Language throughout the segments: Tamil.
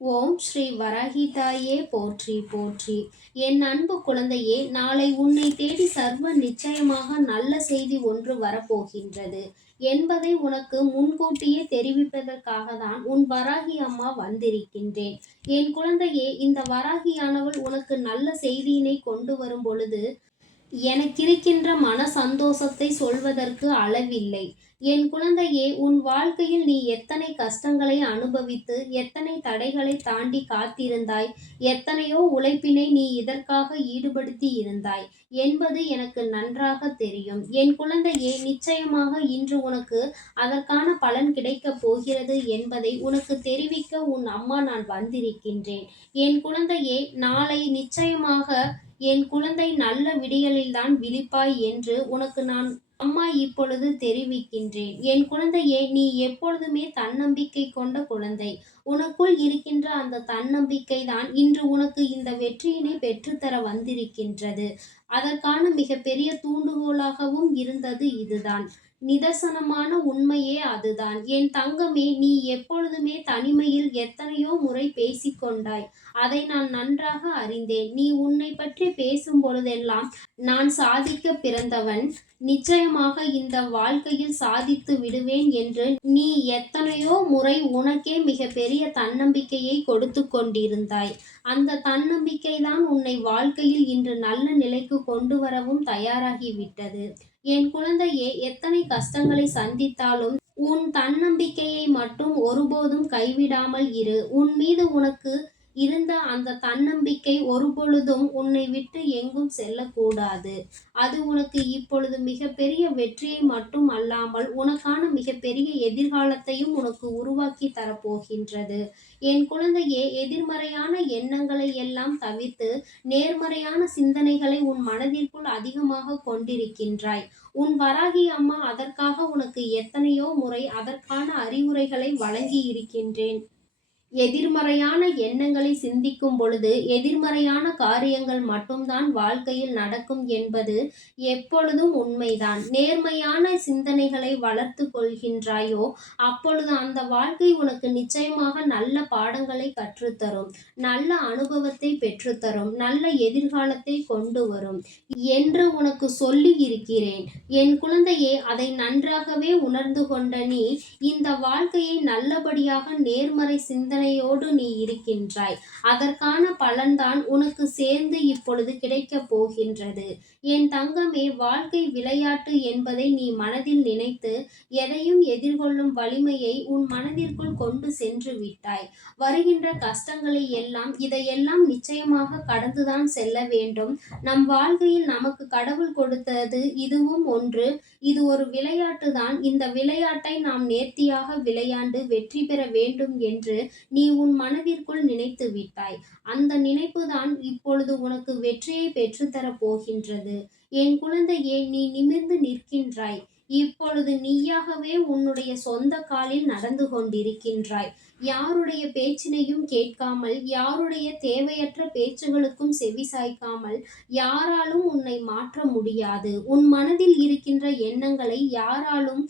ஓம் ஸ்ரீ வராகிதாயே போற்றி போற்றி. என் அன்பு குழந்தையே, நாளை உன்னை தேடி சர்வ நிச்சயமாக நல்ல செய்தி ஒன்று வரப்போகின்றது என்பதை உனக்கு முன்கூட்டியே தெரிவிப்பதற்காக தான் உன் வராகி அம்மா வந்திருக்கின்றேன். என் குழந்தையே, இந்த வராகியானவள் உனக்கு நல்ல செய்தியினை கொண்டு வரும் பொழுது எனக்கிருக்கின்ற மன சந்தோஷத்தை சொல்வதற்கு அளவில்லை. என் குழந்தையே, உன் வாழ்க்கையில் நீ எத்தனை கஷ்டங்களை அனுபவித்து, எத்தனை தடைகளை தாண்டி காத்திருந்தாய், எத்தனையோ உழைப்பினை நீ இதற்காக ஈடுபடுத்தி இருந்தாய் என்பது எனக்கு நன்றாக தெரியும். என் குழந்தையே, நிச்சயமாக இன்று உனக்கு அதற்கான பலன் கிடைக்கப் போகிறது என்பதை உனக்கு தெரிவிக்க உன் அம்மா நான் வந்திருக்கின்றேன். என் குழந்தையே, நாளை நிச்சயமாக என் குழந்தை நல்ல விடியலில்தான் விழிப்பாய் என்று உனக்கு நான் அம்மா இப்பொழுது தெரிவிக்கின்றேன். என் குழந்தையே, நீ எப்பொழுதுமே தன்னம்பிக்கை கொண்ட குழந்தை. உனக்குள் இருக்கின்ற அந்த தன்னம்பிக்கை தான் இன்று உனக்கு இந்த வெற்றியினை பெற்றுத்தர வந்திருக்கின்றது. அதற்கான மிகப்பெரிய தூண்டுகோலாகவும் இருந்தது இதுதான். நிதர்சனமான உண்மையே அதுதான். என் தங்கமே, நீ எப்பொழுதுமே தனிமையில் எத்தனையோ முறை பேசிக்கொண்டாய். அதை நான் நன்றாக அறிந்தேன். நீ உன்னை பற்றி பேசும் பொழுதெல்லாம் நான் சாதிக்க பிறந்தவன், நிச்சயமாக இந்த வாழ்க்கையில் சாதித்து விடுவேன் என்று நீ எத்தனையோ முறை உனக்கே மிக பெரிய தன்னம்பிக்கையை கொடுத்து கொண்டிருந்தாய். அந்த தன்னம்பிக்கை தான் உன்னை வாழ்க்கையில் இன்று நல்ல நிலைக்கு கொண்டு வரவும் தயாராகிவிட்டது. என் குழந்தையே, எத்தனை கஷ்டங்களை சந்தித்தாலும் உன் தன்னம்பிக்கையை மட்டும் ஒருபோதும் கைவிடாமல் இரு. உன் மீது உனக்கு இருந்த அந்த தன்னம்பிக்கை ஒருபொழுதும் உன்னை விட்டு எங்கும் செல்லக்கூடாது. அது உனக்கு இப்பொழுது மிகப்பெரிய வெற்றியை மட்டும் அல்லாமல் உனக்கான மிகப்பெரிய எதிர்காலத்தையும் உனக்கு உருவாக்கி தரப்போகின்றது. என் குழந்தையே, எதிர்மறையான எண்ணங்களை எல்லாம் தவிர்த்து நேர்மறையான சிந்தனைகளை உன் மனதிற்குள் அதிகமாக கொண்டிருக்கின்றாய். உன் வராகி அம்மா அதற்காக உனக்கு எத்தனையோ முறை அதற்கான அறிவுரைகளை வழங்கி இருக்கின்றேன். எதிர்மறையான எண்ணங்களை சிந்திக்கும் பொழுது எதிர்மறையான காரியங்கள் மட்டும்தான் வாழ்க்கையில் நடக்கும் என்பது எப்பொழுதும் உண்மைதான். நேர்மையான சிந்தனைகளை வளர்த்து கொள்கின்றாயோ, அப்பொழுது அந்த வாழ்க்கை உனக்கு நிச்சயமாக நல்ல பாடங்களை கற்றுத்தரும், நல்ல அனுபவத்தை பெற்றுத்தரும், நல்ல எதிர்காலத்தை கொண்டு வரும் என்று உனக்கு சொல்லி இருக்கிறேன். என் குழந்தையே, அதை நன்றாகவே உணர்ந்து கொண்ட நீ இந்த வாழ்க்கையை நல்லபடியாக நேர்மறை சிந்தனையோடு நீ இருக்கின்றாய். அதற்கான பலன்தான் உனக்கு சேர்ந்து இப்பொழுது கிடைக்கப் போகின்றது. என் தங்கமே, வாழ்க்கை விளையாட்டு என்பதை நீ மனதில் நினைத்து எதையும் எதிர்கொள்ளும் வலிமையை உன் மனதிற்குள் கொண்டு சென்று விட்டாய். வருகின்ற கஷ்டங்களை எல்லாம் இதையெல்லாம் நிச்சயமாக கடந்துதான் செல்ல வேண்டும். நம் வாழ்க்கையில் நமக்கு கடவுள் கொடுத்தது இதுவும் ஒன்று. இது ஒரு விளையாட்டு தான். இந்த விளையாட்டை நாம் நேர்த்தியாக விளையாண்டு வெற்றி பெற வேண்டும் என்று நீ உன் மனதிற்குள் நினைத்து விட்டாய். அந்த நினைப்புதான் இப்பொழுது உனக்கு வெற்றியை பெற்றுத்தரப் போகின்றது. என் குழந்தையே, நீ நிமிர்ந்து நிற்கின்றாய். இப்பொழுது நீயாகவே உன்னுடைய சொந்த காலில் நடந்து கொண்டிருக்கின்றாய். யாருடைய பேச்சினையும் கேட்காமல், யாருடைய தேவையற்ற பேச்சுகளுக்கும் செவி சாய்க்காமல் யாராலும் உன்னை மாற்ற முடியாது. உன் மனதில் இருக்கின்ற எண்ணங்களை யாராலும்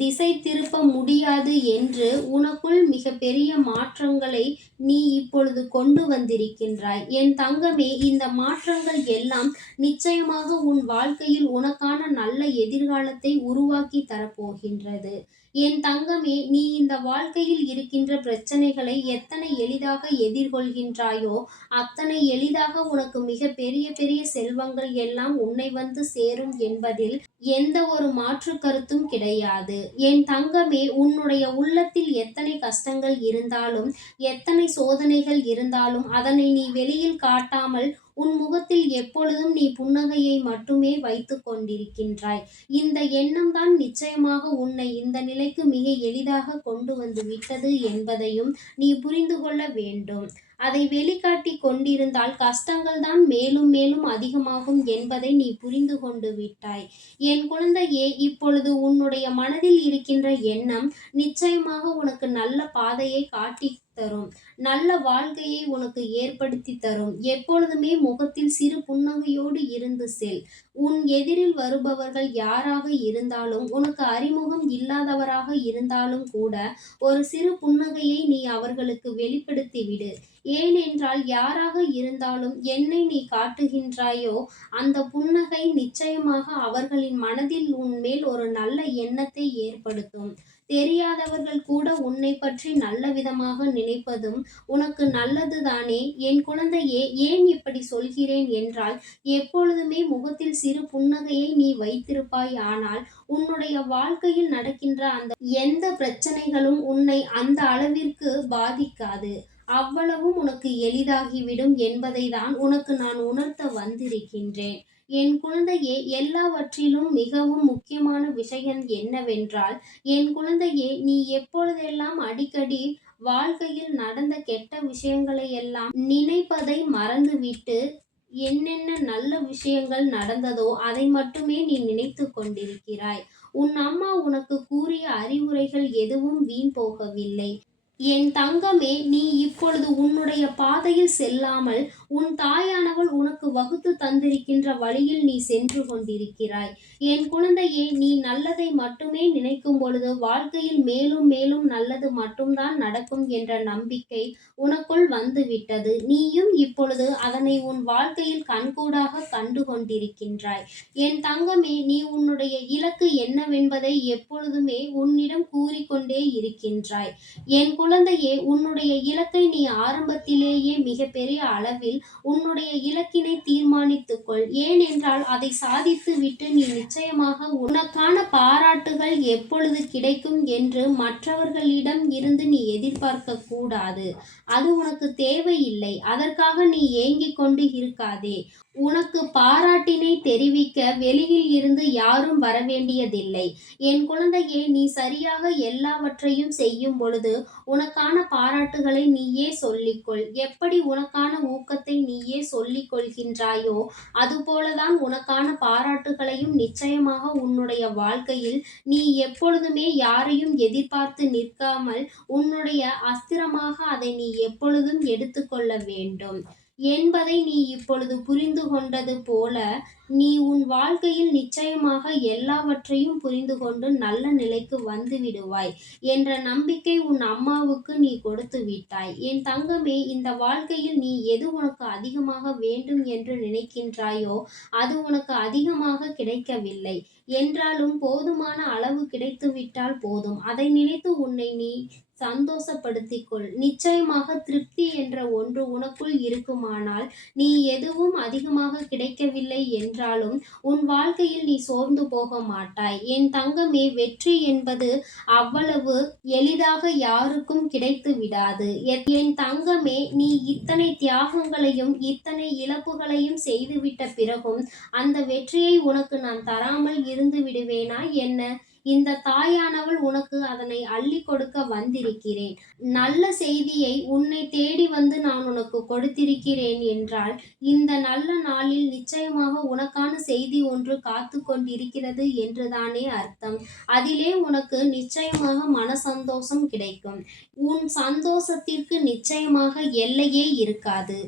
திசை திருப்ப முடியாது என்று உனக்குள் மிகப்பெரிய மாற்றங்களை நீ இப்பொழுது கொண்டு வந்திருக்கின்றாய். என் தங்கமே, இந்த மாற்றங்கள் எல்லாம் நிச்சயமாக உன் வாழ்க்கையில் உனக்கான நல்ல எதிர்காலத்தை உருவாக்கி தரப்போகின்றது. என் தங்கமே, நீ இந்த வாழ்க்கையில் இருக்கின்ற பிரச்சனைகளை எத்தனை எளிதாக எதிர்கொள்கின்றாயோ, அத்தனை எளிதாக உனக்கு மிக பெரிய பெரிய செல்வங்கள் எல்லாம் உன்னை வந்து சேரும் என்பதில் எந்த ஒரு மாற்று கருத்தும் கிடையாது. என் தங்கமே, உன்னுடைய உள்ளத்தில் எத்தனை கஷ்டங்கள் இருந்தாலும், எத்தனை சோதனைகள் இருந்தாலும் அதனை நீ வெளியில் காட்டாமல் உன் முகத்தில் எப்பொழுதும் நீ புன்னகையை மட்டுமே வைத்துக் கொண்டிருக்கின்றாய். இந்த எண்ணம் தான் நிச்சயமாக உன்னை இந்த நிலைக்கு மிக எளிதாக கொண்டு வந்து விட்டது என்பதையும் நீ புரிந்து கொள்ள வேண்டும். அதை வெளிக்காட்டி கொண்டிருந்தால் கஷ்டங்கள் தான் மேலும் மேலும் அதிகமாகும் என்பதை நீ புரிந்து கொண்டு விட்டாய். என் குழந்தையே, இப்பொழுது உன்னுடைய மனதில் இருக்கின்ற எண்ணம் நிச்சயமாக உனக்கு நல்ல பாதையை காட்டி தரும். நல்ல வாழ்க்கையை உனக்கு ஏற்படுத்தி தரும். எப்பொழுதுமே முகத்தில் சிறு புன்னகையோடு இருந்து செல். உன் எதிரில் வருபவர்கள் யாராக இருந்தாலும், உனக்கு அறிமுகம் இல்லாதவராக இருந்தாலும் கூட, ஒரு சிறு புன்னகையை நீ அவர்களுக்கு வெளிப்படுத்தி விடு. ஏனென்றால் யாராக இருந்தாலும் என்னை நீ காட்டுகின்றாயோ, அந்த புன்னகை நிச்சயமாக அவர்களின் மனதில் உன்மேல் ஒரு நல்ல எண்ணத்தை ஏற்படுத்தும். தெரியாதவர்கள் கூட உன்னைப் பற்றி நல்ல விதமாக நினைப்பதும் உனக்கு நல்லதுதானே. என் குழந்தையே, ஏன் இப்படி சொல்கிறேன் என்றால், எப்பொழுதுமே முகத்தில் சிறு புன்னகையை நீ வைத்திருப்பாய். ஆனால் உன்னுடைய வாழ்க்கையில் நடக்கின்ற அந்த எந்த பிரச்சனைகளும் உன்னை அந்த அளவிற்கு பாதிக்காது. அவ்வளவும் உனக்கு எளிதாகிவிடும் என்பதை தான் உனக்கு நான் உணர்த்த வந்திருக்கின்றேன். என் குழந்தையே, எல்லாவற்றிலும் மிகவும் முக்கியமான விஷயம் என்னவென்றால், என் குழந்தையே, நீ எப்பொழுதெல்லாம் அடிக்கடி வாழ்க்கையில் நடந்த கெட்ட விஷயங்களை எல்லாம் நினைப்பதை மறந்துவிட்டு, என்னென்ன நல்ல விஷயங்கள் நடந்ததோ அதை மட்டுமே நீ நினைத்துக் கொண்டிருக்கிறாய். உன் அம்மா உனக்கு கூறிய அறிவுரைகள் எதுவும் வீண் போகவில்லை. என் தங்கமே, நீ இப்பொழுது உன்னுடைய பாதையில் செல்லாமல், உன் தாயானவள் உனக்கு வகுத்து தந்திருக்கின்ற வழியில் நீ சென்று கொண்டிருக்கிறாய். என் குழந்தையே, நீ நல்லதை மட்டுமே நினைக்கும் பொழுது வாழ்க்கையில் மேலும் மேலும் நல்லது மட்டும்தான் நடக்கும் என்ற நம்பிக்கை உனக்குள் வந்துவிட்டது. நீயும் இப்பொழுது அதனை உன் வாழ்க்கையில் கண்கூடாக கண்டு கொண்டிருக்கின்றாய். என் தங்கமே, நீ உன்னுடைய இலக்கு என்னவென்பதை எப்பொழுதுமே உன்னிடம் கூறிக்கொண்டே இருக்கின்றாய். என் குழந்தையே, உன்னுடைய இலக்கை நீ ஆரம்பத்திலேயே மிகப்பெரிய அளவில் உன்னுடைய இலக்கினை தீர்மானித்துக்கொள். ஏனென்றால் அதை சாதித்து விட்டு நீ நிச்சயமாக உனக்கான பாராட்டுகள் எப்பொழுது கிடைக்கும் என்று மற்றவர்களிடம் இருந்து நீ எதிர்பார்க்க கூடாது. அது உனக்கு தேவையில்லை. அதற்காக நீ ஏங்கிக் கொண்டு இருக்காதே. உனக்கு பாராட்டினை தெரிவிக்க வெளியில் இருந்து யாரும் வரவேண்டியதில்லை. என் குழந்தையே, நீ சரியாக எல்லாவற்றையும் செய்யும் பொழுது உனக்கான பாராட்டுகளை நீயே சொல்லிக்கொள். எப்படி உனக்கான ஊக்கத்தை நீயே சொல்லிக் கொள்கின்றாயோ, அதுபோலதான் உனக்கான பாராட்டுகளையும் நிச்சயமாக உன்னுடைய வாழ்க்கையில் நீ எப்பொழுதுமே யாரையும் எதிர்பார்த்து நிற்காமல் உன்னுடைய அஸ்திரமாக அதை நீ எப்பொழுதும் எடுத்துக்கொள்ள வேண்டும் என்பதை நீ இப்பொழுது புரிந்து கொண்டது போல, நீ உன் வாழ்க்கையில் நிச்சயமாக எல்லாவற்றையும் புரிந்து கொண்டு நல்ல நிலைக்கு வந்து விடுவாய் என்ற நம்பிக்கை உன் அம்மாவுக்கு நீ கொடுத்து விட்டாய். என் தங்கமே, இந்த வாழ்க்கையில் நீ எது உனக்கு அதிகமாக வேண்டும் என்று நினைக்கின்றாயோ, அது உனக்கு அதிகமாக கிடைக்கவில்லை என்றாலும் போதுமான அளவு கிடைத்துவிட்டால் போதும். அதை நினைத்து உன்னை நீ சந்தோஷப்படுத்திக் கொள். நிச்சயமாக திருப்தி என்ற ஒன்று உனக்குள் இருக்குமானால், நீ எதுவும் அதிகமாக கிடைக்கவில்லை என்றாலும் உன் வாழ்க்கையில் நீ சோர்ந்து போக மாட்டாய். என் தங்கமே, வெற்றி என்பது அவ்வளவு எளிதாக யாருக்கும் கிடைத்து விடாது. என் தங்கமே, நீ இத்தனை தியாகங்களையும் இத்தனை இழப்புகளையும் செய்துவிட்ட பிறகும் அந்த வெற்றியை உனக்கு நான் தராமல் இருந்து விடுவேனா என்ன? இந்த தாயானவள் உனக்கு அதனை அள்ளி கொடுக்க வந்திருக்கிறேன். நல்ல செய்தியை உன்னை தேடி வந்து நான் உனக்கு கொடுத்திருக்கிறேன் என்றால், இந்த நல்ல நாளில் நிச்சயமாக உனக்கான செய்தி ஒன்று காத்து கொண்டிருக்கிறது என்றுதானே அர்த்தம். அதிலே உனக்கு நிச்சயமாக மன சந்தோஷம் கிடைக்கும். உன் சந்தோஷத்திற்கு நிச்சயமாக எல்லையே இருக்காது.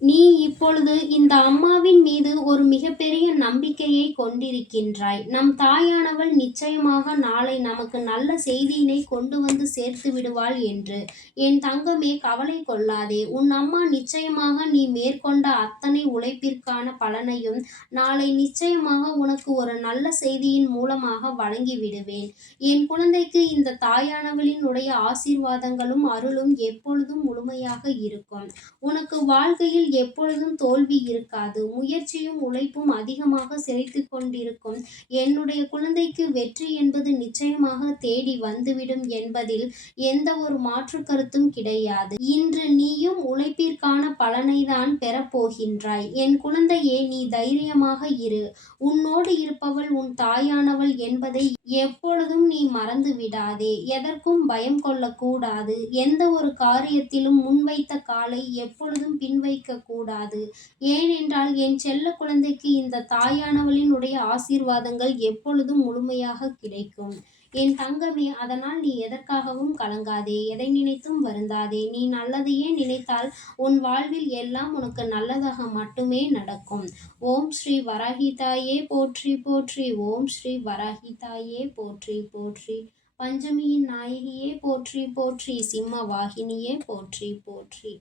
நீ இப்பொழுது இந்த அம்மாவின் மீது ஒரு மிகப்பெரிய நம்பிக்கையை கொண்டிருக்கின்றாய். நம் தாயானவள் நிச்சயமாக நாளை நமக்கு நல்ல செய்தியினை கொண்டு வந்து சேர்த்து விடுவாள் என்று. என் தங்கமே, கவலை கொள்ளாதே. உன் அம்மா நிச்சயமாக நீ மேற்கொண்ட அத்தனை உழைப்பிற்கான பலனையும் நாளை நிச்சயமாக உனக்கு ஒரு நல்ல செய்தியின் மூலமாக வழங்கி விடுவேன். என் குழந்தைக்கு இந்த தாயானவளின் உடைய ஆசீர்வாதங்களும் அருளும் எப்பொழுதும் முழுமையாக இருக்கும். உனக்கு வாழ்க்கையில் எப்பொழுதும் தோல்வி இருக்காது. முயற்சியும் உழைப்பும் அதிகமாக செலுத்திக் கொண்டிருக்கும் என்னுடைய குழந்தைக்கு வெற்றி என்பது நிச்சயமாக தேடி வந்துவிடும் என்பதில் எந்த ஒரு மாற்று கருத்தும் கிடையாது. இன்று நீயும் உழைப்பிற்கான பலனை தான் பெறப்போகின்றாய். என் குழந்தையே, நீ தைரியமாக இரு. உன்னோடு இருப்பவள் உன் தாயானவள் என்பதை எப்பொழுதும் நீ மறந்து விடாதே. எதற்கும் பயம் கொள்ளக்கூடாது. எந்த ஒரு காரியத்திலும் முன்வைத்த காலை எப்பொழுதும் பின்வைக்க கூடாது. ஏனென்றால் என் செல்ல குழந்தைக்கு இந்த தாயானவளின் உடைய ஆசீர்வாதங்கள் எப்பொழுதும் முழுமையாக கிடைக்கும். என் தங்கமே, அதனால் நீ எதற்காகவும் கலங்காதே, எதை நினைத்தும் வருந்தாதே. நீ நல்லதையே நினைத்தால் உன் வாழ்வில் எல்லாம் உனக்கு நல்லதாக மட்டுமே நடக்கும். ஓம் ஸ்ரீ வராகி தாயே போற்றி போற்றி. ஓம் ஸ்ரீ வராகி தாயே போற்றி போற்றி. பஞ்சமியின் நாயகியே போற்றி போற்றி. சிம்ம வாகினியே போற்றி போற்றி.